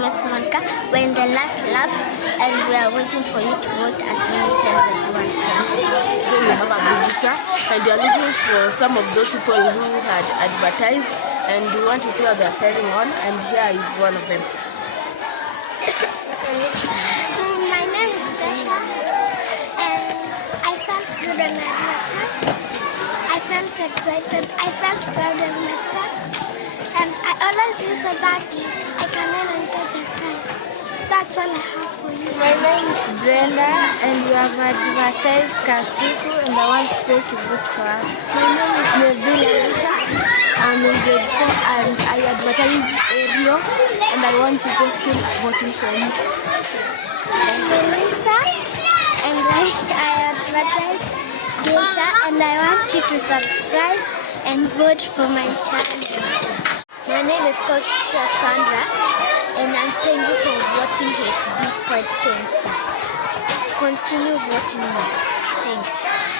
Miss Monica. We're in the last lab and we are waiting for you to vote as many times as you want. Here we have a visitor and we are looking for some of those people who had advertised and we want to see how they are faring on, and here is one of them. My name is Besha and I felt good when I advertised. I felt excited. I felt proud of myself. And I always use so that I can learn and get the prize. That's all I have for you. My name is Brenda and we have advertised Kasuku and I want people to vote for us. My name is Nebula Lisa and in grade 4 and I advertised Rio and I want people to keep voting for me. I'm Melissa and I advertised Geisha and I want you to subscribe and vote for my channel. My name is Coach Sandra and I'm thank you for voting HB Point Pencil. Continue voting us. Thank you.